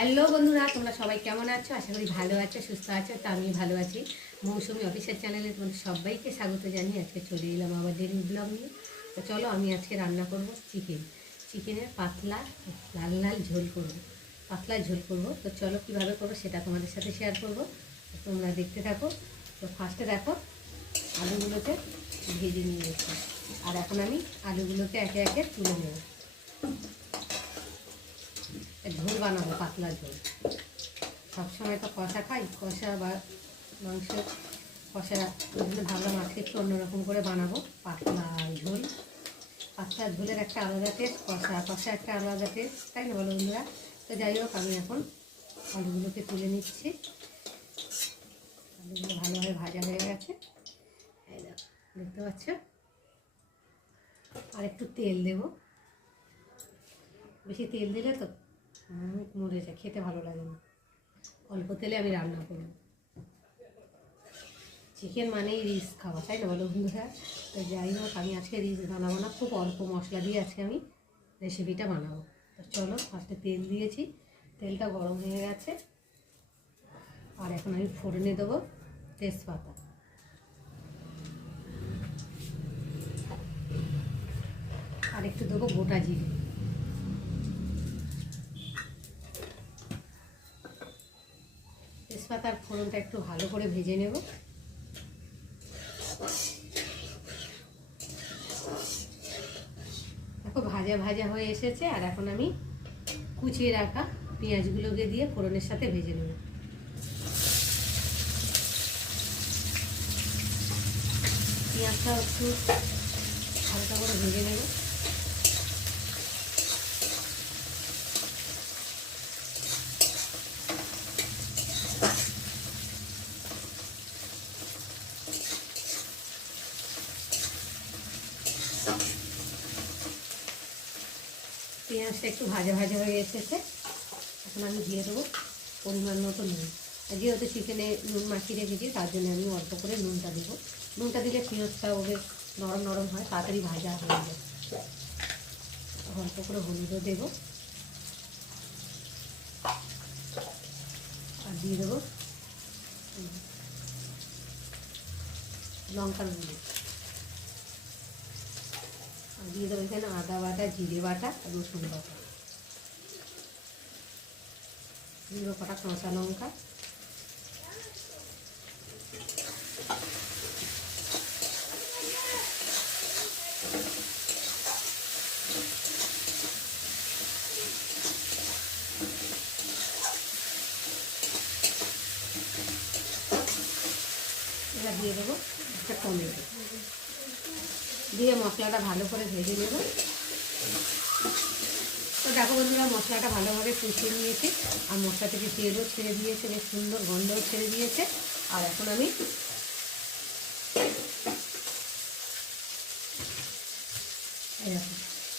Hello বন্ধুরা, তোমরা সবাই কেমন আছো? আশা করি ভালো আছো, সুস্থ আছো, তা আমি ভালো আছি। মৌসুমি অফিসের চ্যানেলে তোমাদের সবাইকে স্বাগত জানিয়ে আজকে চলে এলাম আবার ডেলি ব্লগ নিয়ে। তো চলো, আমি আজকে রান্না করব চিকেন। চিকেনের পাতলা, লাল লাল ঝোল করব। পাতলা ঝোল করব। তো চলো, কীভাবে করব সেটা তোমাদের সাথে শেয়ার করব। তোমরা দেখতে থাকো। তো ফার্স্টে দেখো, আলুগুলোকে ভেজে নিয়েছি আর এখন আমি আলুগুলোকে একে একে তুলে নেব। ঝোল বানাবো, পাতলা ঝোল। সবসময় তো কষা খাই, কষা বা মাংস কষা ভাবলাম আজকে একটু অন্যরকম করে বানাবো, পাতলা ঝোল। পাতলা ঝোলের একটা আলাদা টেস্ট কষা কষা একটা আলাদা টেস্ট তাই না বলো বন্ধুরা? তো যাই হোক, আমি এখন আলুগুলোকে তুলে নিচ্ছি। আলুগুলো ভালোভাবে ভাজা হয়ে গেছে। দেখতে পাচ্ছ? আর একটু তেল দেবো। বেশি তেল দিলে তো মুখ মরে যায় খেতে ভালো লাগে না। অল্প তেলে আমি রান্না করব চিকেন মানেই রিস খাওয়া, তাই না বলো বন্ধুরা? তো যাই হোক, আমি আজকে রিস বানাবো না, খুব অল্প মশলা দিয়ে আজকে আমি রেসিপিটা বানাবো। তো চলো ফার্স্টে তেল দিয়েছি। তেলটা গরম হয়ে গেছে। আর এখন আমি ফোড়নে দেবো তেজপাতা। আর একটু দেবো গোটা জিরে। তেজপাতার ফোড়নটা একটু ভালো করে ভেজে নেব। দেখো, ভাজা ভাজা হয়ে এসেছে, আর এখন আমি কুচিয়ে রাখা পেঁয়াজগুলোকে দিয়ে ফোড়নের সাথে ভেজে নেব। পেঁয়াজটা একটু হালকা করে ভেজে নেব। পেঁয়াজটা একটু ভাজা ভাজা হয়ে এসেছে। এখন আমি দিয়ে দেবো পরিমাণ মতো নুন। আর যেহেতু চিকেনে নুন মাখিয়ে রেখেছি, তার জন্য আমি অল্প করে নুনটা দেবো। নুনটা দিলে পেঁয়াজটা বেশ নরম নরম হয়, তাড়াতাড়ি ভাজা হয়ে যায়। অল্প করে হলুদও দেবো। আর দিয়ে দেবো লঙ্কার গুঁড়ো। আর দিয়ে দেবো এখানে আদা বাটা জিরে বাটা আর রসুন বাটা দিয়ে দেবো কটা কাঁচা লঙ্কা এবার দিয়ে দেবো একটা টমেটো দিয়ে মশলাটা ভালো করে ভেজে নেব। তো দেখো বন্ধুরা, মশলাটা ভালোভাবে কষিয়ে নিয়েছি। আর মশলা থেকে তেলও ছেড়ে দিয়েছে, বেশ সুন্দর গন্ধও ছেড়ে দিয়েছে। আর এখন আমি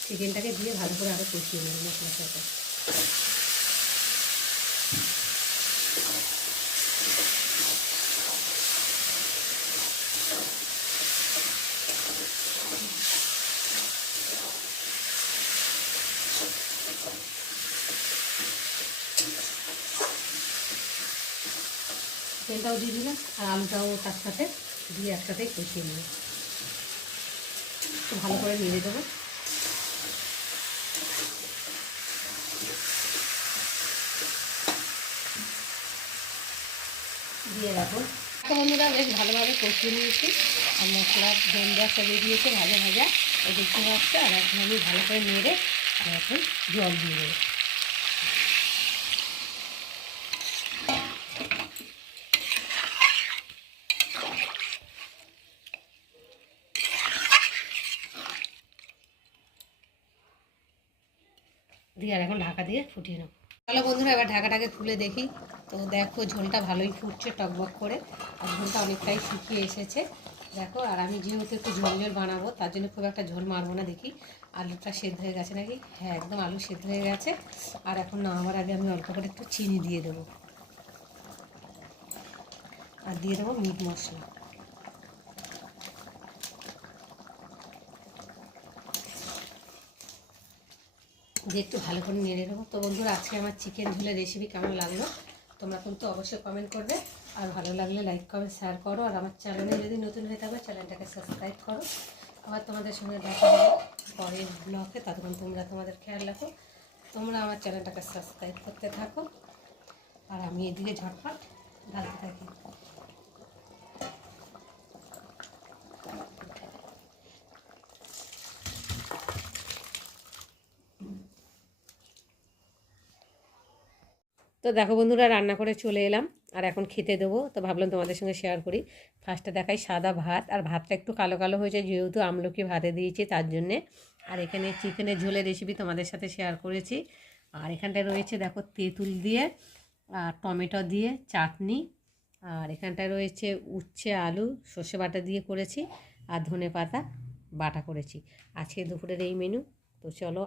চিকেনটাকে দিয়ে ভালো করে আরও কষিয়ে নেব মশলার তেলটাও দিয়ে দিলাম আর আলুটাও তার সাথে দিয়ে একসাথেই কষিয়ে নেব। একটু ভালো করে নেড়ে দেবো। দিয়ে রাখুন এখন বন্ধুরা, বেশ ভালোভাবে কষিয়ে নিয়েছি। আর মশলা গন্ধা সবে দিয়েছে ভাজা ভাজা। ওই দেখতে পাচ্ছে? আর এখন আমি ভালো করে নেড়ে এখন জল দিয়ে দেবো। দিয়ে আর এখন ঢাকা দিয়ে ফুটিয়ে নেব। চলো বন্ধুরা, এবার ঢাকাটাকে খুলে দেখি। তো দেখো ঝোলটা ভালোই ফুটছে টকবক করে, আর ঝোলটা অনেকটাই শুকিয়ে এসেছে। দেখো, আর আমি যেহেতু একটু ঝোল ঝোল বানাবো, তার জন্য খুব একটা ঝোল মারবো না দেখি। আলুটা সেদ্ধ হয়ে গেছে নাকি? হ্যাঁ একদম আলু সেদ্ধ হয়ে গেছে। আর এখন নামাবার আগে আমি অল্প করে একটু চিনি দিয়ে দেবো। আর দিয়ে দেবো মিট মশলা। দিয়ে একটু ভালো করে নেড়ে নেব। তো বন্ধুরা, আজকে আমার চিকেন ঝোলের রেসিপি কেমন লাগল? তোমরা কিন্তু অবশ্যই কমেন্ট করবে। আর ভালো লাগলে লাইক কমেন্ট শেয়ার করো। আর আমার চ্যানেলে যদি নতুন হয়ে থাকবে চ্যানেলটাকে সাবস্ক্রাইব করো। আবার তোমাদের সঙ্গে দেখা হবে পরের ব্লগে ততক্ষণ তোমরা তোমাদের খেয়াল রাখো। তোমরা আমার চ্যানেলটাকে সাবস্ক্রাইব করতে থাকো। আর আমি এদিকে ঝটপট ঢালতে থাকি। তো দেখো বন্ধুরা, রান্না করে চলে এলাম আর এখন খেতে দেবো। তো ভাবলাম তোমাদের সঙ্গে শেয়ার করি। ফার্স্টে দেখাই সাদা ভাত, আর ভাতটা একটু কালো কালো হয়েছে, যেহেতু আমলকি ভাতে দিয়েছি তার জন্যে। আর এখানে চিকেনের ঝোলের রেসিপি তোমাদের সাথে শেয়ার করেছি। আর এখানটায় রয়েছে দেখো তেঁতুল দিয়ে, আর টমেটো দিয়ে চাটনি। আর এখানটায় রয়েছে উচ্ছে, আলু, সর্ষে বাটা দিয়ে করেছি, আর ধনে পাতা বাটা করেছি। আজকে দুপুরের এই মেনু তো চলো